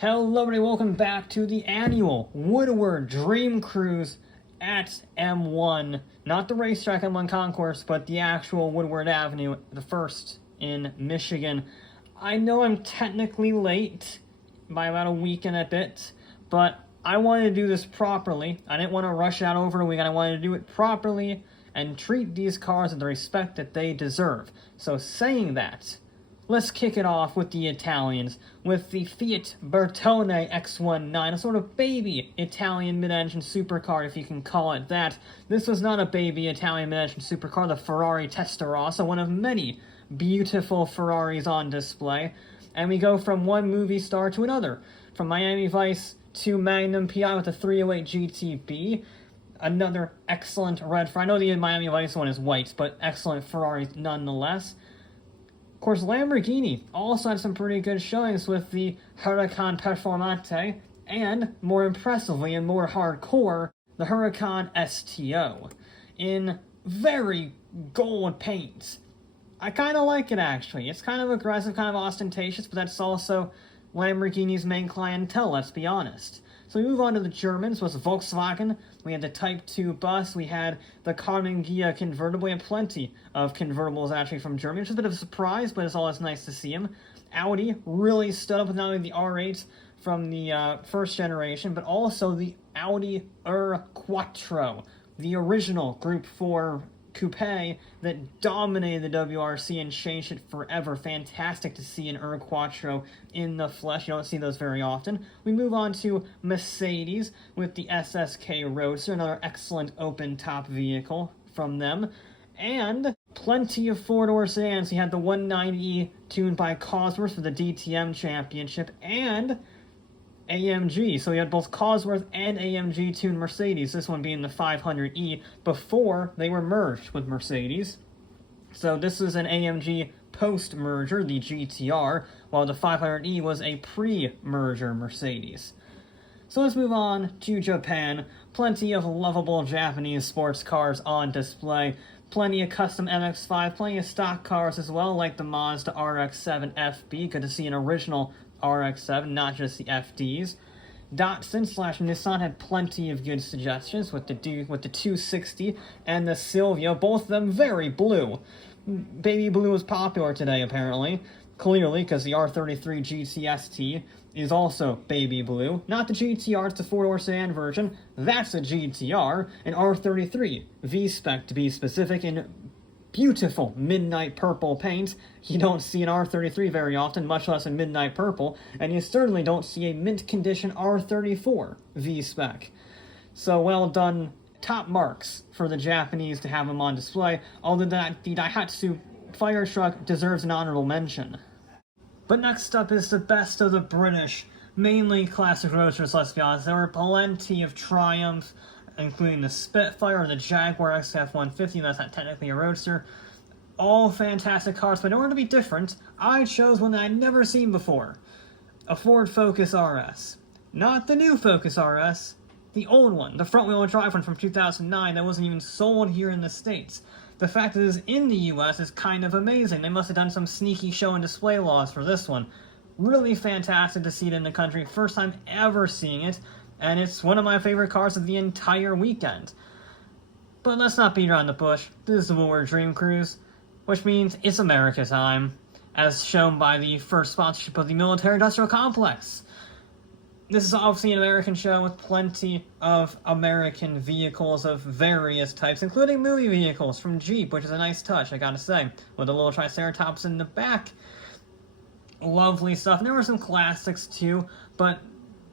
Hello everybody, welcome back to the annual Woodward Dream Cruise at M1. Not the racetrack M1 Concourse, but the actual Woodward Avenue, the first in Michigan. I know I'm technically late by about a week and a bit, but I wanted to do this properly. I didn't want to rush out over a week, and I wanted to do it properly and treat these cars with the respect that they deserve. So saying that, let's kick it off with the Italians, with the Fiat Bertone X19, a sort of baby Italian mid-engine supercar, if you can call it that. This was not a baby Italian mid-engine supercar, the Ferrari Testarossa, one of many beautiful Ferraris on display. And we go from one movie star to another, from Miami Vice to Magnum PI with the 308 GTB. Another excellent red Ferrari. I know the Miami Vice one is white, but excellent Ferrari nonetheless. Of course, Lamborghini also had some pretty good showings with the Huracan Performante, and, more impressively and more hardcore, the Huracan STO, in very gold paint. I kind of like it, actually. It's kind of aggressive, kind of ostentatious, but that's also Lamborghini's main clientele, let's be honest. So we move on to the Germans, with Volkswagen. We had the Type 2 bus, we had the Carmen Ghia convertible, we had plenty of convertibles actually from Germany, which is a bit of a surprise, but it's always nice to see them. Audi really stood up with not only the R8 from the first generation, but also the Audi Quattro, the original Group 4 coupe that dominated the WRC and changed it forever. Fantastic to see an Quattro in the flesh. You don't see those very often. We move on to Mercedes with the SSK Roadster, another excellent open-top vehicle from them. And plenty of four-door sedans. You had the 190E tuned by Cosworth for the DTM Championship, and AMG. So we had both Cosworth and AMG tuned Mercedes, this one being the 500E, before they were merged with Mercedes. So this is an AMG post-merger, the GTR, while the 500E was a pre-merger Mercedes. So let's move on to Japan. Plenty of lovable Japanese sports cars on display. Plenty of custom MX-5, plenty of stock cars as well, like the Mazda RX-7 FB. Good to see an original RX-7, not just the FDs. Datsun/Nissan had plenty of good suggestions with the 260 and the Silvio, both of them very blue. Baby blue is popular today, apparently. Clearly, because the R33 GTST is also baby blue. Not the GTR, it's the four-door sedan version. That's a GTR, an R33 V-Spec to be specific, in beautiful midnight purple paint. You don't see an R33 very often, much less in midnight purple, and you certainly don't see a mint condition R34 V-Spec. So well done, top marks for the Japanese to have them on display, although that the Daihatsu fire truck deserves an honorable mention. But next up is the best of the British, mainly classic roadsters, let's be honest. There were plenty of triumphs, including the Spitfire or the Jaguar XF-150, that's not technically a roadster. All fantastic cars, but in order to be different, I chose one that I'd never seen before. A Ford Focus RS. Not the new Focus RS, the old one, the front-wheel drive one from 2009 that wasn't even sold here in the States. The fact that it is in the US is kind of amazing. They must have done some sneaky show and display laws for this one. Really fantastic to see it in the country, first time ever seeing it. And it's one of my favorite cars of the entire weekend. But let's not beat around the bush. This is the Woodward Dream Cruise, which means it's America time, as shown by the first sponsorship of the military-industrial complex. This is obviously an American show with plenty of American vehicles of various types, including movie vehicles from Jeep, which is a nice touch, I gotta say, with a little Triceratops in the back. Lovely stuff. And there were some classics too, but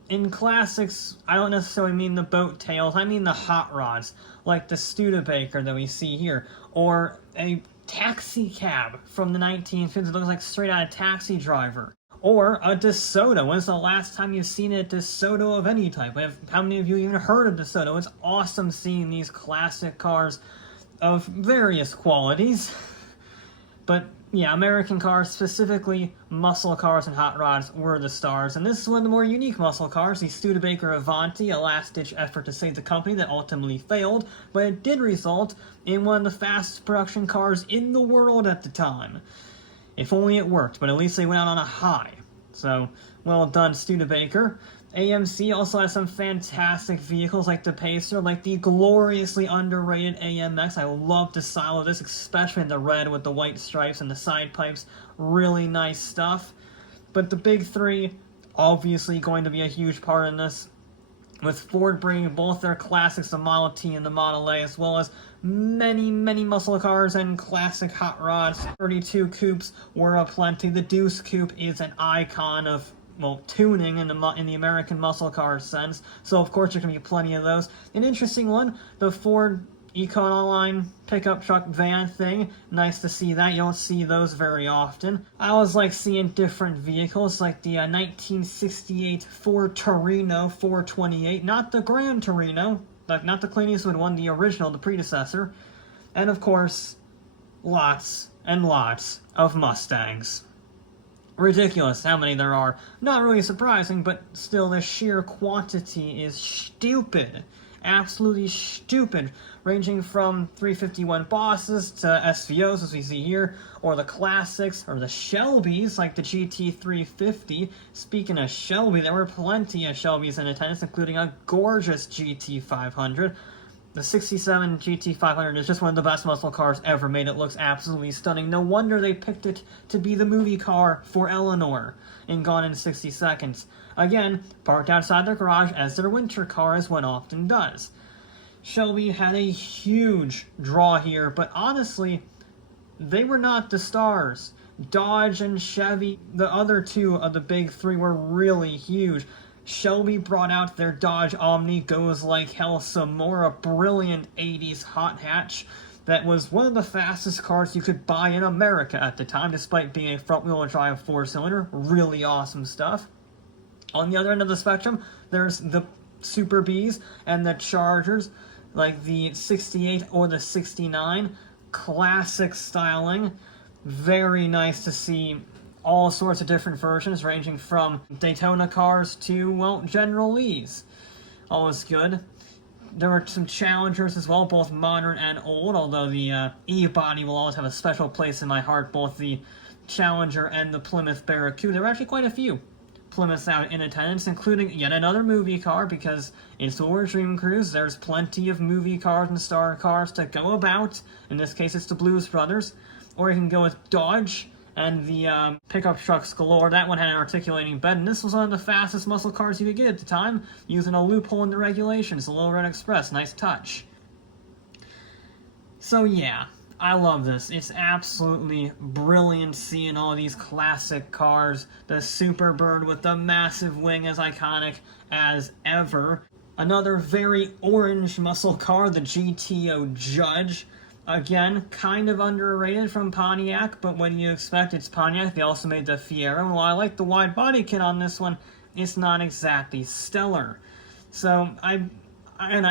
in classics, I don't necessarily mean the boat tails, I mean the hot rods, like the Studebaker that we see here, or a taxi cab from the 1950s that looks like straight out of Taxi Driver, or a DeSoto. When's the last time you've seen a DeSoto of any type? How many of you even heard of DeSoto? It's awesome seeing these classic cars of various qualities. But yeah, American cars, specifically muscle cars and hot rods, were the stars. And this is one of the more unique muscle cars, the Studebaker Avanti, a last-ditch effort to save the company that ultimately failed, but it did result in one of the fastest production cars in the world at the time. If only it worked, but at least they went out on a high. So, well done, Studebaker. AMC also has some fantastic vehicles like the Pacer, like the gloriously underrated AMX. I love the style of this, especially in the red with the white stripes and the side pipes. Really nice stuff. But the big three, obviously going to be a huge part in this, with Ford bringing both their classics, the Model T and the Model A, as well as many, many muscle cars and classic hot rods. 32 coupes were aplenty. The Deuce Coupe is an icon of, well, tuning in the American muscle car sense, so of course there can be plenty of those. An interesting one, the Ford Econoline pickup truck van thing. Nice to see that. You don't see those very often. I always like seeing different vehicles, like the 1968 Ford Torino 428, not the Grand Torino, not the Clint Eastwood one, the original, the predecessor. And of course, lots and lots of Mustangs. Ridiculous how many there are. Not really surprising, but still the sheer quantity is stupid. Absolutely stupid. Ranging from 351 Bosses to SVOs, as we see here, or the classics, or the Shelbys, like the GT350. Speaking of Shelby, there were plenty of Shelbys in attendance, including a gorgeous GT500. The 67 GT500 is just one of the best muscle cars ever made. It looks absolutely stunning. No wonder they picked it to be the movie car for Eleanor in Gone in 60 Seconds. Again, parked outside their garage as their winter car, as one often does. Shelby had a huge draw here, but honestly, they were not the stars. Dodge and Chevy, the other two of the big three, were really huge. Shelby brought out their Dodge Omni Goes Like Hell some more, a brilliant 80s hot hatch that was one of the fastest cars you could buy in America at the time, despite being a front-wheel drive 4-cylinder. Really awesome stuff. On the other end of the spectrum, there's the Super Bs and the Chargers, like the 68 or the 69. Classic styling. Very nice to see all sorts of different versions, ranging from Daytona cars to, well, General Lee's. Always good. There were some Challengers as well, both modern and old, although the E-body will always have a special place in my heart, both the Challenger and the Plymouth Barracuda. There were actually quite a few Plymouths out in attendance, including yet another movie car, because it's the Woodward Dream Cruise. There's plenty of movie cars and star cars to go about. In this case, it's the Blues Brothers. Or you can go with Dodge and the pickup trucks galore. That one had an articulating bed, and this was one of the fastest muscle cars you could get at the time, using a loophole in the regulations, the Little Red Express. Nice touch. So yeah, I love this. It's absolutely brilliant seeing all these classic cars. The Superbird with the massive wing, as iconic as ever. Another very orange muscle car, the GTO Judge. Again, kind of underrated from Pontiac, but what do you expect? It's Pontiac. They also made the Fiero, and while I like the wide body kit on this one, it's not exactly stellar. So, I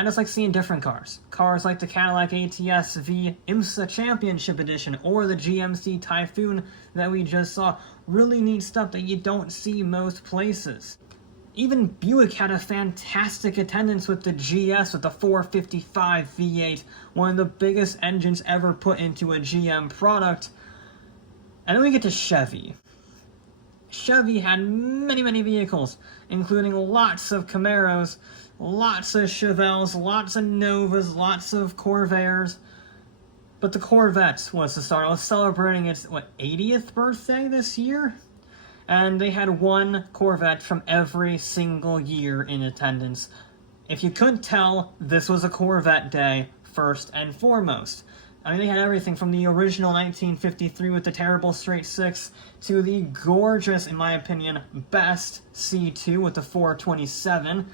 just like seeing different cars. Cars like the Cadillac ATS V IMSA Championship Edition, or the GMC Typhoon that we just saw. Really neat stuff that you don't see most places. Even Buick had a fantastic attendance with the GS, with the 455 V8, one of the biggest engines ever put into a GM product. And then we get to Chevy. Chevy had many, many vehicles, including lots of Camaros, lots of Chevelles, lots of Novas, lots of Corvairs. But the Corvette was the star. It was celebrating its, 80th birthday this year? And they had one Corvette from every single year in attendance. If you couldn't tell, this was a Corvette day, first and foremost. I mean, they had everything from the original 1953 with the terrible straight six to the gorgeous, in my opinion, best C2 with the 427.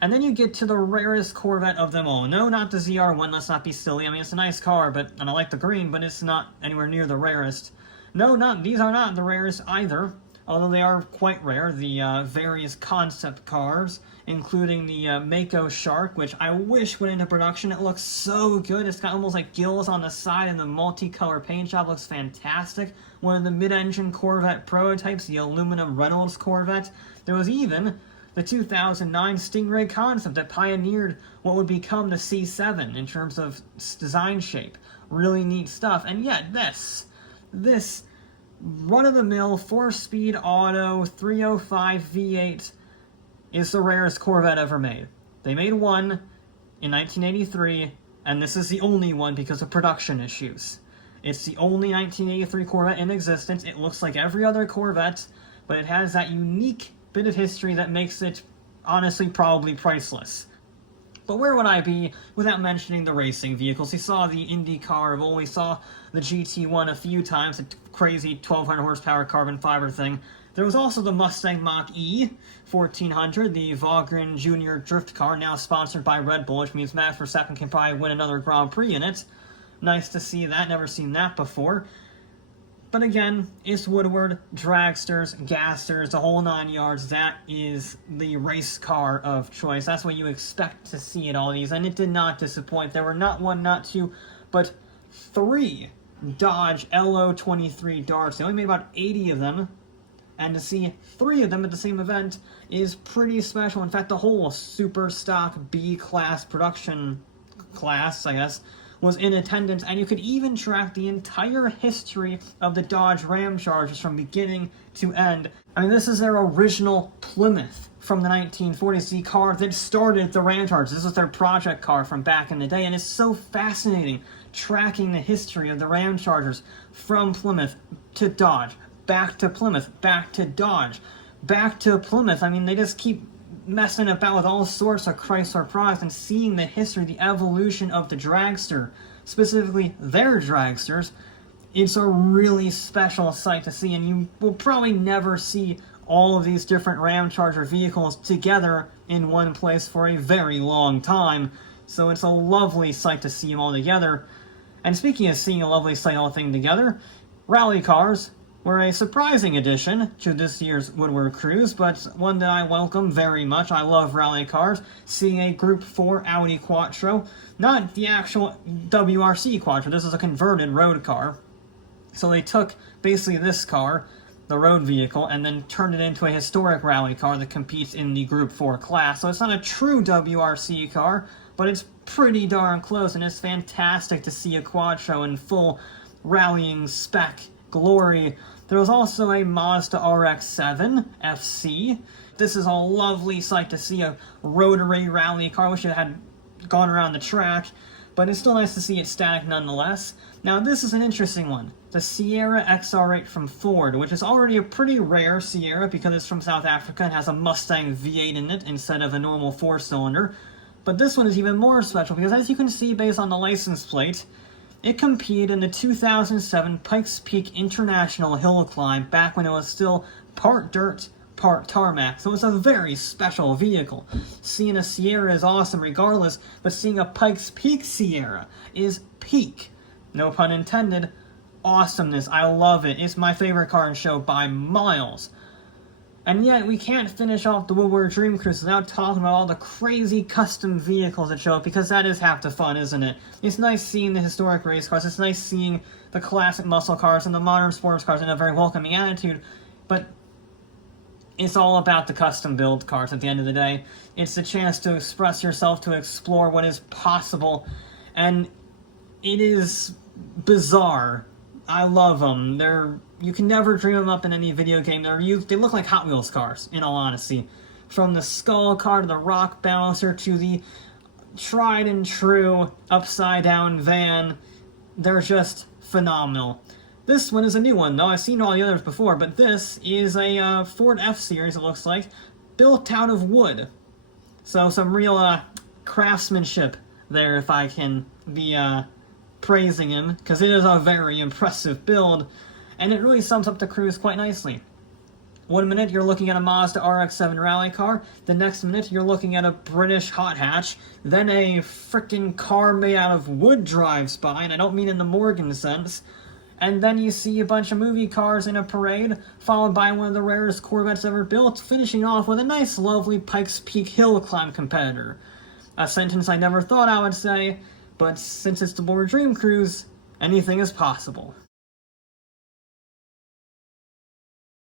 And then you get to the rarest Corvette of them all. No, not the ZR1, let's not be silly. I mean, it's a nice car, and I like the green, but it's not anywhere near the rarest. No, these are not the rarest either, although they are quite rare. The various concept cars, including the Mako Shark, which I wish went into production. It looks so good. It's got almost like gills on the side, and the multicolor paint job looks fantastic. One of the mid-engine Corvette prototypes, the aluminum Reynolds Corvette. There was even the 2009 Stingray concept that pioneered what would become the C7 in terms of design shape. Really neat stuff. And yet this run-of-the-mill 4-speed auto 305 V8 is the rarest Corvette ever made. They made one in 1983, and this is the only one because of production issues. It's the only 1983 Corvette in existence. It looks like every other Corvette, but it has that unique bit of history that makes it, honestly, probably priceless. But where would I be without mentioning the racing vehicles? We saw the Indy Carnival, we saw the GT1 a few times, a crazy 1200 horsepower carbon fiber thing. There was also the Mustang Mach-E 1400, the Vaughan Jr. drift car, now sponsored by Red Bull, which means Max Verstappen can probably win another Grand Prix in it. Nice to see that, never seen that before. But again, it's Woodward, dragsters, gasters, the whole 9 yards. That is the race car of choice. That's what you expect to see in all these, and it did not disappoint. There were not one, not two, but 3 Dodge LO23 Darts. They only made about 80 of them, and to see 3 of them at the same event is pretty special. In fact, the whole super stock B-class production class, I guess, was in attendance, and you could even track the entire history of the Dodge Ram Chargers from beginning to end. I mean, this is their original Plymouth from the 1940s, the car that started the Ram Chargers. This was their project car from back in the day, and it's so fascinating tracking the history of the Ram Chargers from Plymouth to Dodge, back to Plymouth, back to Dodge, back to Plymouth. I mean, they just keep messing about with all sorts of Chrysler products and seeing the history, the evolution of the dragster, specifically their dragsters. It's a really special sight to see, and you will probably never see all of these different Ram Charger vehicles together in one place for a very long time, so it's a lovely sight to see them all together. And speaking of seeing a lovely sight all thing together, rally cars were a surprising addition to this year's Woodward Cruise, but one that I welcome very much. I love rally cars. Seeing a Group 4 Audi Quattro, not the actual WRC Quattro, this is a converted road car. So they took basically this car, the road vehicle, and then turned it into a historic rally car that competes in the Group 4 class. So it's not a true WRC car, but it's pretty darn close, and it's fantastic to see a Quattro in full rallying spec glory. There was also a Mazda RX-7 FC. This is a lovely sight to see, a rotary rally car. Wish it had gone around the track, but it's still nice to see it static nonetheless. Now this is an interesting one. The Sierra XR8 from Ford, which is already a pretty rare Sierra because it's from South Africa and has a Mustang V8 in it instead of a normal 4-cylinder. But this one is even more special because, as you can see based on the license plate, it competed in the 2007 Pikes Peak International Hill Climb back when it was still part dirt, part tarmac. So it's a very special vehicle. Seeing a Sierra is awesome regardless, but seeing a Pikes Peak Sierra is peak. No pun intended. Awesomeness. I love it. It's my favorite car in show by miles. And yet, we can't finish off the Woodward Dream Cruise without talking about all the crazy custom vehicles that show up, because that is half the fun, isn't it? It's nice seeing the historic race cars, it's nice seeing the classic muscle cars and the modern sports cars in a very welcoming attitude, but it's all about the custom build cars at the end of the day. It's the chance to express yourself, to explore what is possible, and it is bizarre. I love them. You can never dream them up in any video game. They look like Hot Wheels cars, in all honesty. From the skull car to the rock balancer to the tried and true upside down van, they're just phenomenal. This one is a new one, though. I've seen all the others before, but this is a Ford F-Series, it looks like, built out of wood. So some real craftsmanship there, if I can be praising him, because it is a very impressive build, and it really sums up the Cruise quite nicely. One minute you're looking at a Mazda RX-7 rally car, the next minute you're looking at a British hot hatch, then a frickin' car made out of wood drives by, and I don't mean in the Morgan sense, and then you see a bunch of movie cars in a parade, followed by one of the rarest Corvettes ever built, finishing off with a nice lovely Pikes Peak hill climb competitor. A sentence I never thought I would say, but since it's the Woodward Dream Cruise, anything is possible.